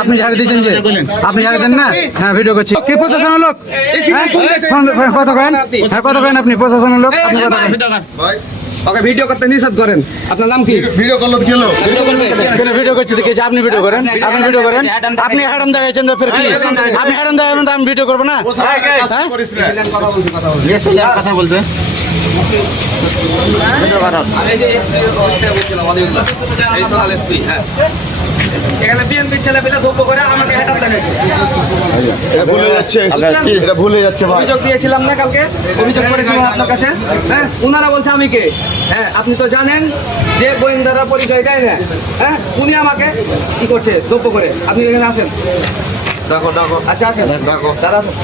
আপনি ঝাড়ি দিয়েছেন যে আপনি ঝাড়ি দেন না। হ্যাঁ ভিডিও করছি কি প্রশাসনের লোক কত করেন হ্যাঁ কত করেন আপনি প্রশাসনের লোক আপনি কত ওকে ভিডিও করতে নিষেধ করেন। আপনার নাম কি? ভিডিও করলো কি হলো? কেন ভিডিও করছি দেখেছি আপনি ভিডিও করেন আপনি ভিডিও করেন আপনি হ্যাডাম দেখাচ্ছেন তো ফের কি আপনি হ্যাডাম দেখাবেন তো আমি ভিডিও করবো না। কথা বলছে এখানে বিএনপি ছেলে পেলে ধূপ করে আমাকে হেঁটাম দেখাচ্ছে। এটা ভুলে যাচ্ছে ভাই। অভিযোগ দিয়েছিলাম না কালকে, অভিযোগ করেছিলাম আপনার কাছে। হ্যাঁ উনারা বলছে আমি কে। হ্যাঁ আপনি তো জানেন যে গোয়েন্দারা পরিচয় দেয় না। হ্যাঁ উনি আমাকে কি করছে ধূপ করে। আপনি এখানে আসেন। দেখো দেখো আচ্ছা আসেন দাদা আসেন।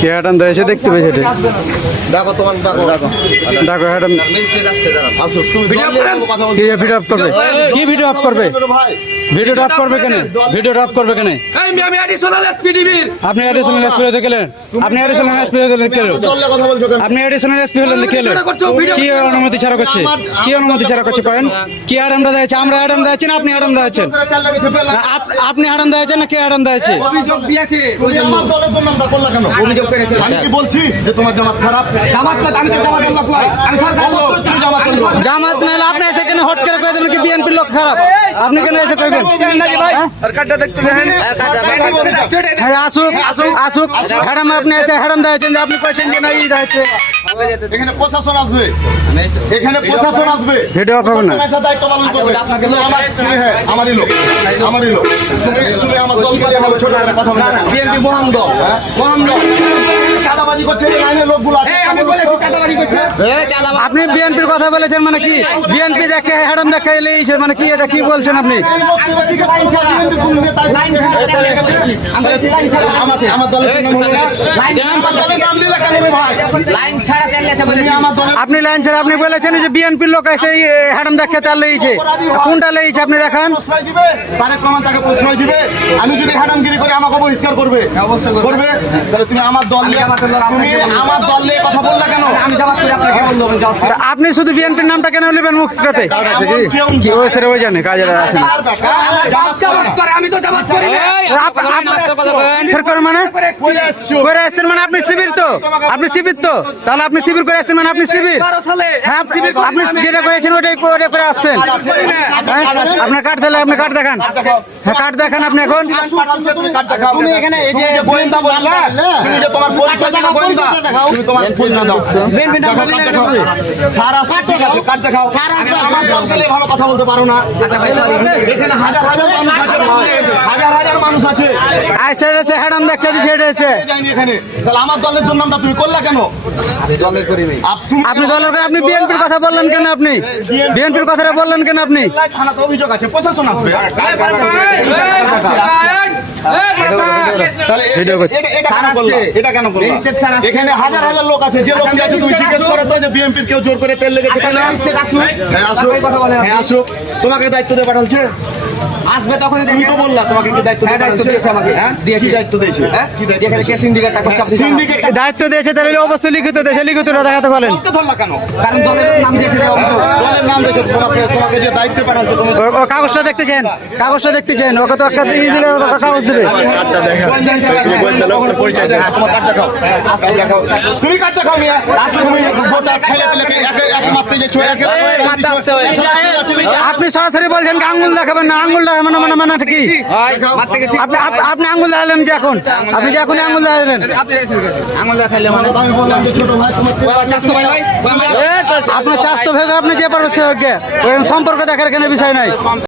কে হ্যাডাম দিয়েছে দেখতে পেয়েছে দেখো তোমার দেখো দেখো দেখো হ্যাডাম ম্যাজিস্ট্রেট আসছে দাদা। আসো তুমি ভিডিও করেন। কথা বলছো কি ভিডিও অফ করবে কি ভিডিও অফ করবে ভাই। ভিডিওটা অফ করবে কেন ভিডিওটা অফ করবে কেন আমি অ্যাডিশনাল এসপিডিবির। আপনি অ্যাডিশনাল এসপি হতে গেলেন আপনি অ্যাডিশনাল এসপি হতে গেলেন দলে কথা বলছো কেন? আপনি অ্যাডিশনাল এসপি হলেন গেলেন কি অনুমতি ছাড়া করছে কি অনুমতি ছাড়া করছে করেন কি অ্যাডামটা দিয়েছে আমরা অ্যাডাম দিয়েছি না আপনি অ্যাডাম দিয়েছেন আপনি অ্যাডাম দিয়েছেন না কে অ্যাডাম দিয়েছে অভিযোগ দিয়েছে। তুমি আমার দলের নামটা করলা কেন? অভিযোগ করেছে। আমি কি বলছি যে তোমার জামাত খারাপ? জামাত লোক, আমি তো জামাতের লোক নয়। আমি সরকার লোক। তুমি জামাতের লোক। জামাত নাহলে আপনি এসে কেন হট করে কয়ে দেবেন কি বিএনপির লোক খারাপ আপনি কেন এসে কইবেন হ্যাঁ আসুক আসুক হ্যাডাম আপনি এসে হ্যাডাম দিয়েছেন যে আপনি কইছেন যে না ই দিয়েছে এখানে প্রশাসন আসবে এখানে প্রশাসন আসবে ভিডিও অফ হবে না এসে দায়িত্ব পালন করবে তুমি হ্যাঁ আমারই লোক তুমি আমার দলকে দিয়ে আমার ছোট করে কথা বলে বিএনপি মহান দল। মহান দল। চাঁদাবাজি করছে এই লাইনের লোকগুলো আছে আমি বলেছি চাঁদাবাজি করছে। আপনি বিএনপির কথা বলেছেন মানে কি বিএনপি দেখে হ্যাডাম দেখে এলেইছে মানে কি এটা কি বলছেন আপনি আমার দলের নাম হলো না আমার দলের নাম দিলে কেন রে ভাই লাইন ছাড়া চালিয়েছে বলে আমার দলের আপনি লাইন ছাড়া আপনি বলেছেন যে বিএনপির লোক এসে হ্যাডাম দেখে তার লেইছে কোনটা লেইছে আপনি দেখান প্রশ্রয় দিবে তারেক রহমান তাকে প্রশ্রয় দিবে আমি যদি হারামগিরি করি আমাকে বহিষ্কার করবে অবশ্যই করবে তাহলে তুমি আমার দল নিয়ে তুমি আমার দল নিয়ে কথা বললা কেন আমি জামাত করে আপনাকে বলবো আপনি শুধু বিএনপির নামটা কেন নেবেন মুখটাতে কি ওই সেরে ওই জানে কাজে আসেন জামাত করে। আমি তো জামাত করি না। ফের করে মানে করে আসছেন মানে আপনি শিবির তো আপনি শিবির তো তাহলে আপনি শিবির করে আসছেন মানে আপনি শিবির 12 সালে হ্যাঁ আপনি যেটা করেছেন ওটাই করে আসছেন হ্যাঁ আপনার কার্ড দিলে আপনি কার্ড দেখান হ্যাঁ কার্ড দেখান আপনি এখন তুমি এখানে এই যে গোয়েন্দা বললা তুমি যে তোমার পরিচয় দাও গোয়েন্দা তুমি তোমার পরিচয় দাও বেনবিন দেখাও সারা ঠিক আছে কার্ড দেখাও আমার দলকে নিয়ে ভালো কথা বলতে পারো না এখানে হাজার হাজার মানুষ আছে হাজার হাজার মানুষ আছে আইসে এসে হ্যাডাম দেখে দিছে এটা এসে যাইনি এখানে তাহলে আমার দলের জন্য নামটা তুমি করলা কেন আমি দলের করি নাই। আপনি দলের করে আপনি বিএনপির কথা বললেন কেন আপনি বিএনপির কথাটা বললেন কেন আপনি থানাতে অভিযোগ আছে প্রশাসন আসবে তাহলে এটা কেন করলা এটা কেন করলা এখানে হাজার হাজার লোক আছে যে লোক আছে তুমি জিজ্ঞেস করে তো যে বিএনপির কেউ জোর করে তেল লেগেছে কেন হ্যাঁ আসুক হ্যাঁ আসুক তোমাকে দায়িত্ব দিয়ে পাঠালছে আসবে তখন তুমি তো বললা তোমাকে কি দায়িত্ব দিয়ে দায়িত্ব দিয়েছে আমাকে। হ্যাঁ দিয়েছে। কি দায়িত্ব দিয়েছে কি দায়িত্ব যেখানে কে সিন্ডিকেটটা করছে আপনি জানেন। সিন্ডিকেট দায়িত্ব দিয়েছে তাহলে অবশ্যই লিখিত দেশে লিখিতটা দেখাতে বলেন বলতে ধরলা কেন কারণ দলের নাম দিয়েছে যে অভিযোগ। দলের নাম দিয়েছে তোমাকে যে দায়িত্ব পাঠাচ্ছে তুমি ও কাগজটা দেখতেছেন কাগজটা দেখতেছেন ওকে তো একটা দিয়ে দিলে ও কাগজ দেবে তোমার কার্ড দেখাও তুমি কার্ড দেখাও মিয়া তুমি গোটা ছেলে পেলেকে একে মারতে যে ছয় একে আপনি সরাসরি বলছেন কি আঙ্গুল দেখাবেন না আঙ্গুল দেখাবেন না মানে মানে কি মারতে গেছি। আপনি আঙ্গুল দেখালেন যে এখন আপনি যে এখন আঙ্গুল দেখালেন আপনি আঙুল দেখাইলে মানে আমি বললাম যে ছোট ভাই তোমার ওই আমার চাচতো ভাই আপনার চাস্তো ভেগে আপনি যে পারবে সে হোক গে। ওই সম্পর্ক দেখার এখানে বিষয় নাই